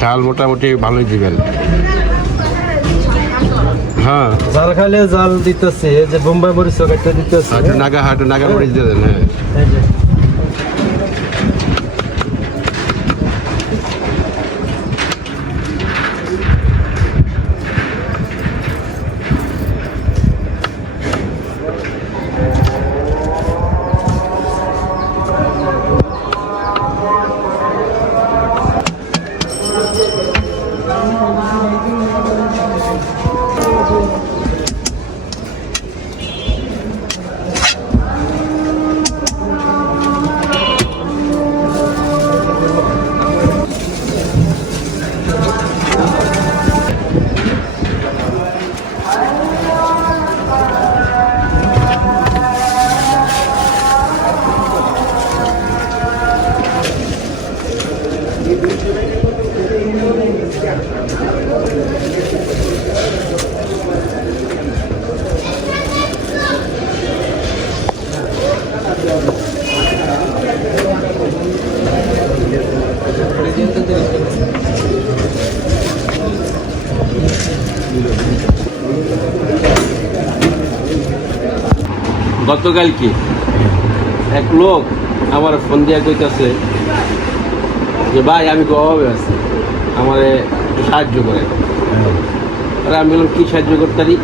ঝাল মোটামুটি ভালোই দিবেন। হ্যাঁ। জাল জাল দিতেছে যে বোম্বাই মরিচ দিতেছে। হাটু নাগা হাট নাগা মরিচ দিয়ে দেন হ্যাঁ। এই যে গতকাল কি এক লোক আমার ফোন দিয়া কইতাছে যে, ভাই, আমি অভাবে আছি। আমার সাহায্য করে আর আমি বললাম, কী সাহায্য করতে পারি?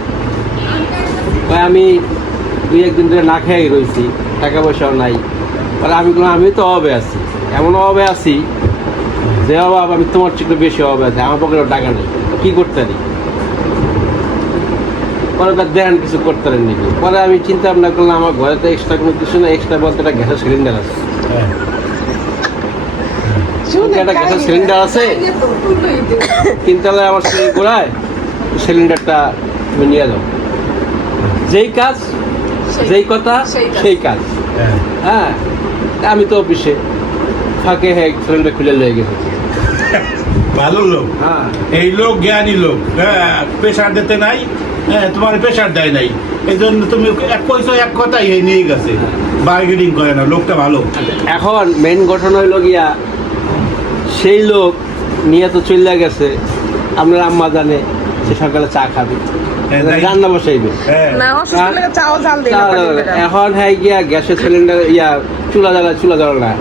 ভাই, আমি দুই, একদিন ধরে না খেয়ে রয়েছি টাকা পয়সাও নাই। আর আমি বললাম, আমি তো অভাবে আছি। এমন অভাবে আছি যে, অভাব, আমি তোমার চেয়ে বেশি অভাবে আছি। আমার পকেটে টাকা নেই। কী করতে পরে? তার দেন কিছু করতে পারেন নাকি পরে আমি চিন্তা ভাবনা করলাম আমার ঘরে তো এক্সট্রা কোনো কিছু না এক্সট্রা বলতে একটা গ্যাসের সিলিন্ডার আছে। একটা গ্যাসের সিলিন্ডার আছে। তিনতলায় আমার সিলিন্ডার গোড়ায় সিলিন্ডারটা তুমি নিয়ে যাও যেই কাজ যেই কথা সেই কাজ। হ্যাঁ। আমি তো অফিসে ফাঁকে হ্যাঁ সিলিন্ডার খুলে লয়ে গেছে। ভালো লোক। হ্যাঁ। এই লোক জ্ঞানী লোক। হ্যাঁ প্রেশার দিতে নাই হ্যাঁ তোমার প্রেশার দেয় নাই। এই জন্য তুমি এক পয়সা এক কথাই এই নিয়ে গেছে। বার্গেনিং করে না লোকটা ভালো। এখন মেন গঠন হইল গিয়া সেই লোক নিয়ে তো চলে গেছে আপনার আম্মা জানে সে সকালে চা খাবে। হ্যাঁ, রান্না বসাইবে। হ্যাঁ। এখন হ্যাঁ গিয়া গ্যাসের সিলিন্ডার ইয়া চুলা জ্বালা চুলা জ্বালা না।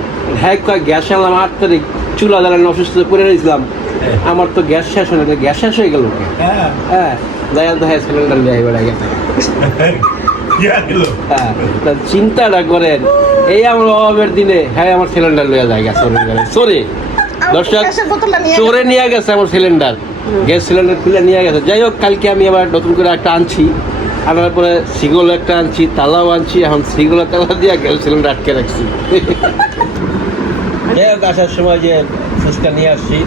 হ্যাঁ কয় গ্যাস আনলাম আট তারিখ চুলা জ্বালানো অসুস্থ করে রয়েছিলাম আমার তো গ্যাস শেষ হয়ে গেল গ্যাস শেষ হয়ে গেল? হ্যাঁ। যাই তো হ্যাঁ সিলিন্ডার নিয়ে বেড়ে গেছে হ্যাঁ তা চিন্তাটা করেন এই আমার অভাবের দিনে হ্যাঁ আমার সিলিন্ডার লইয়া যায় গ্যাস সিলিন্ডার চোরে দর্শক চোরে নিয়ে গেছে আমার সিলিন্ডার গ্যাস সিলিন্ডার খুলে নিয়ে গেছে যাই হোক কালকে আমি আবার নতুন করে একটা আনছি আনার পরে সিগল একটা আনছি তালাও আনছি এখন সিগল তালা দিয়ে গ্যাস সিলিন্ডার আটকে রাখছি যাই হোক আসার সময় যে ফুচকা নিয়ে আসছি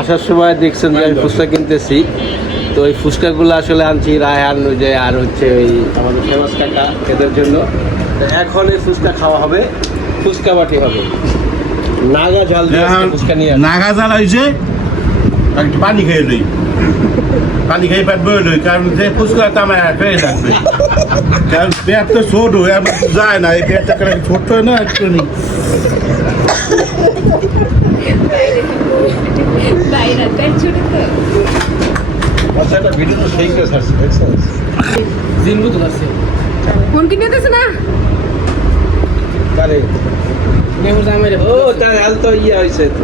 আসার সময় দেখছেন যে আমি ফুচকা কিনতেছি। তো ওই ফুচকাগুলো আসলে আনছি রায়হান ওই যে আর হচ্ছে ওই আমাদের ফেমাস কাকা এদের জন্য। এখন এই ফুচকা খাওয়া হবে ফুচকা বাটি হবে। নাগা ঝাল দিয়ে ফুচকা নিয়ে। নাগা জ্বালা হয়েছে পানি খেয়ে লই। পানি খেয়ে পেট বয়ে লই কারণ যে ফুচকা তো আমার পেয়ে থাকবে। কারণ পেট তো ছোট এবার যায় না এই পেটটা ছোট হয় না একটু নেই বাইরে পেট ছোট তো আচ্ছা ভিডিও তো সেই কিনে না? তারে। ও তার হাল তো ইয়ে হয়েছে তো।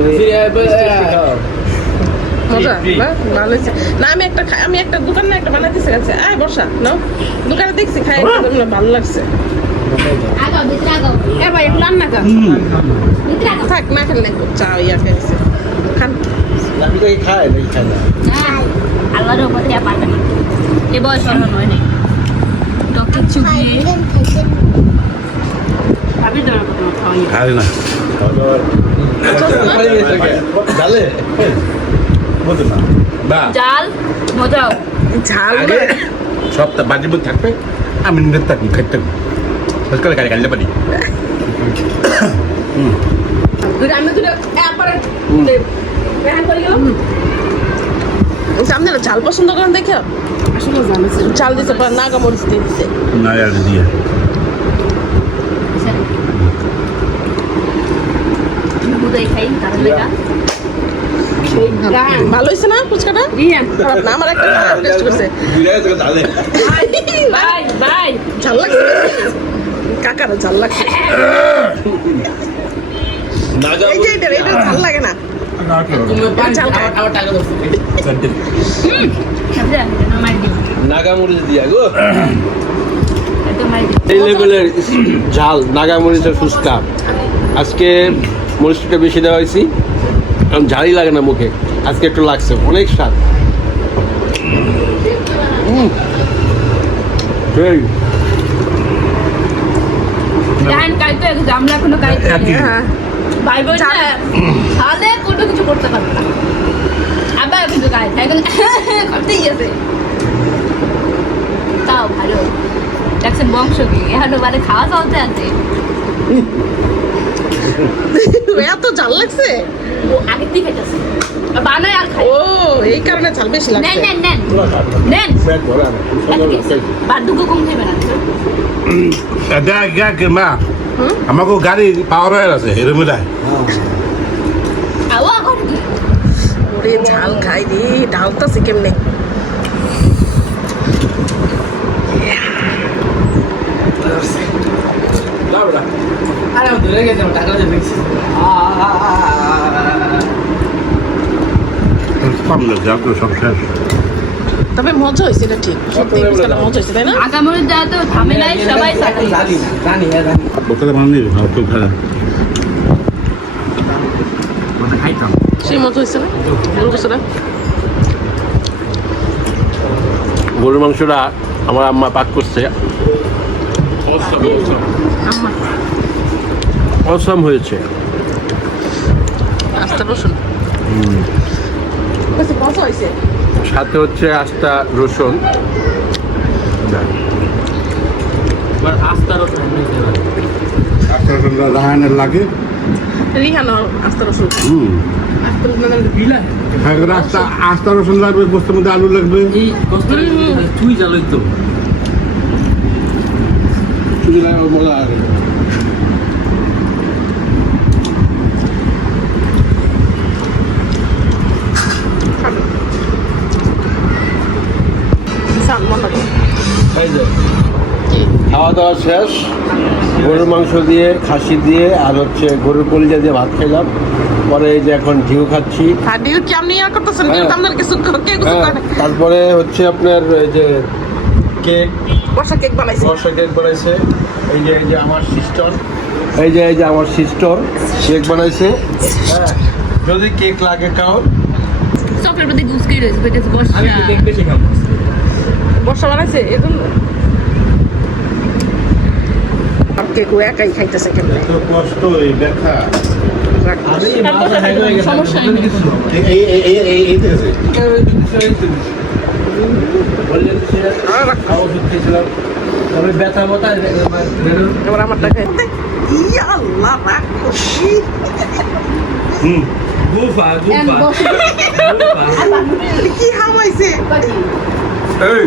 মজা না ভালো হয়েছে। না আমি একটা খাই- আমি একটা দোকানে একটা বানাইতেছে গেছে আয় বসা নাও। দোকানে দেখছি খাই ভালো লাগছে। আগাও ভিতরে আগাও এ ভাই একটু রান্না কর। থাক না খেলে চা ইয়া খেয়েছে খান। আমি তো এই খাই না এই খাই না আল্লাহর উপরে আর পারবে না এ বয়স অন্য নয় নেই কিচ্ছু দিয়ে ভাবি দেওয়ার খাওয়াই আরে না আমি নিজের খাইতে পারি না ঝাল পছন্দ করেন দেখে? ঝাল দিতে পারে নাগা মরিচ দিয়ে দিতে না দিয়ে। কারণ এটা ভালো হয়েছে না ফুচকাটা? খারাপ না আমার একটা টেস্ট করছে। বাই বাই ঝাল লাগছে কাকার ঝাল লাগছে। নাগা এই যে এটা এটা ঝাল লাগে না। এটা নাগা দিয়া গো। এই লেভেলের ঝাল নাগামরিচের ফুচকা। আজকে মরিচটা বেশি দেওয়া হয়েছি। কারণ ঝালই লাগে না মুখে। আজকে একটু লাগছে অনেক স্বাদ। এক জামলা কোনো হ্যাঁ। ভাই বোন না সাদে কোনো কিছু করতে পারবে না। আবার কিন্তু কাই এখন করতেই আছে তাও ভালো। দেখছেন বংশ কি? এখন মানে খাওয়া চলতে আছে। এত ঝাল লাগছে? ও আগের দিকে খেতেছে বানায় আর খাই ও এই কারণে ঝাল বেশি নেন লাগছে। নেন নেন নেন। পেট ভরে না। কম খাবে না দেখ দেখ মা। আমাকে গাড়ি পাওয়ার হয়ে আছে এরম দেয় ওরে ঝাল খাই রে ডালতাছে কেমনে? আরে আমি ধরে গেছি টাকা তবে মজা হয়েছে এটা ঠিক। সত্যি মজা হয়েছে তাই না? আগামী যা তো ঝামেলায় সবাই সাথে জানি জানি হ্যাঁ জানি। বোতলে বানিয়ে সব তো খারাপ মানে খাইতাম। সেই মজা হয়েছে না? ভুল করছে না? গরুর মাংসটা আমার আম্মা পাক করছে। অসম হয়েছে। আস্তে বসুন। মজা হয়েছে। সাথে হচ্ছে আস্তা রসুন। রাহানের লাগে। আস্তে রসুন। হ্যাঁ, আস্তা রসুন লাগবে গোস্তের মধ্যে আলু লাগবে। তো। মজা করে এই যে খাওয়া দাওয়া শেষ। গরুর মাংস দিয়ে খাসি দিয়ে আর হচ্ছে গরুর কলিজা দিয়ে ভাত খেলাম। পরে এই যে এখন ঢিউ খাচ্ছি। হ্যাঁ। হ্যাঁ তারপরে হচ্ছে আপনার এই যে কেক। বর্ষা কেক বানাইছে। বর্ষা কেক বানাইছে। এই যে এই যে আমার সিস্টার। এই যে এই যে আমার সিস্টার কেক বানাইছে। হ্যাঁ যদি কেক লাগে কাউ চকলেট প্রতি গুসকি রয়েছে আমি কেক বেশি খাব। বর্ষা আর একাই খাইতেছে কেমনে? কষ্ট এই ব্যথা। সমস্যা এই- এই এই এই এই এবার আমারটা খাই। ইয়া আল্লাহ রাক্ষসী হুম। গুফা গুফা। কি হামাইছে এই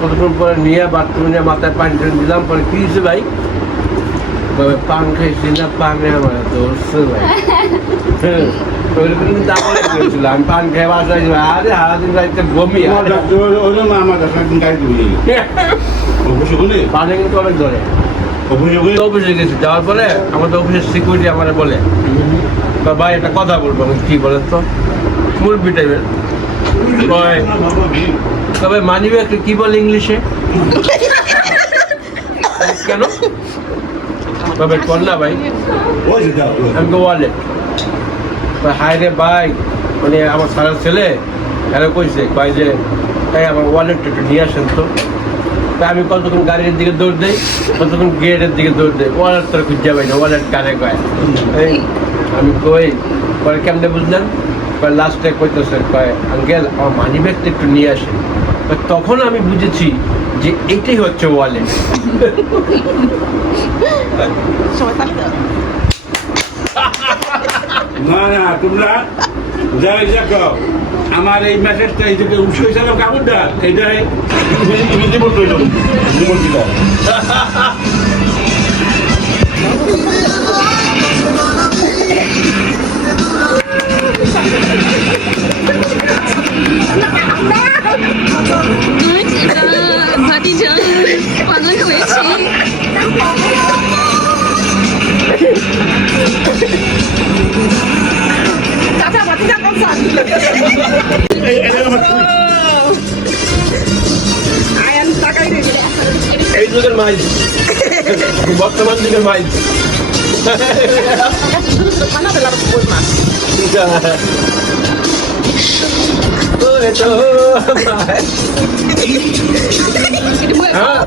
কতক্ষণ পরে নিয়ে বাথরুমে নিয়ে মাথায় পানি টানি দিলাম পরে কি হয়েছে ভাই? তবে পান খাইছি না পানে আমার ধরছে ভাই। আমি পান বাসায় আরে সারাদিন রাইতে বমি কিন্তু অনেক ধরে। অফিসে গেছি যাওয়ার পরে আমাদের অফিসের সিকিউরিটি আমার বলে। "তা ভাই একটা কথা বলব আমি কি বলেন তো? মুরব্বি টাইপের তবে মানি কি বলে ইংলিশে? কেন? তবে কর না ভাই। আমি ওয়ালেট হাই রে ভাই মানে আমার সারা ছেলে, এরা কইছে, কয় যে তাই আমার ওয়ালেটটা একটু নিয়ে আসেন তো। তা আমি কতক্ষণ গাড়ির দিকে দৌড় দেই, কতক্ষণ গেটের দিকে দৌড় দেই ওয়ালেট তোর খুঁজে পাই না ওয়ালেট কানে কয়? এই, আমি কই, পরে কেমনে বুঝলেন? কয় লাস্টে কইতেছে, কয়, আঙ্কেল, আমার মানি ব্যাগটা একটু নিয়ে আসেন। তখন আমি বুঝেছি যে এটাই হচ্ছে ওয়ালেট। না না, তোমরা যাই দেখো, আমার এই মেসেজটা এই যে উৎস হিসাবে এটাই জীবন রইল জীবন দিলা ভাতিজা পাগল হয়েছে চাচা এই যুগের মাইল। বর্তমান যুগের মাইল খানা দিলাম ito, mahal. ha?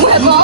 Mahal mo?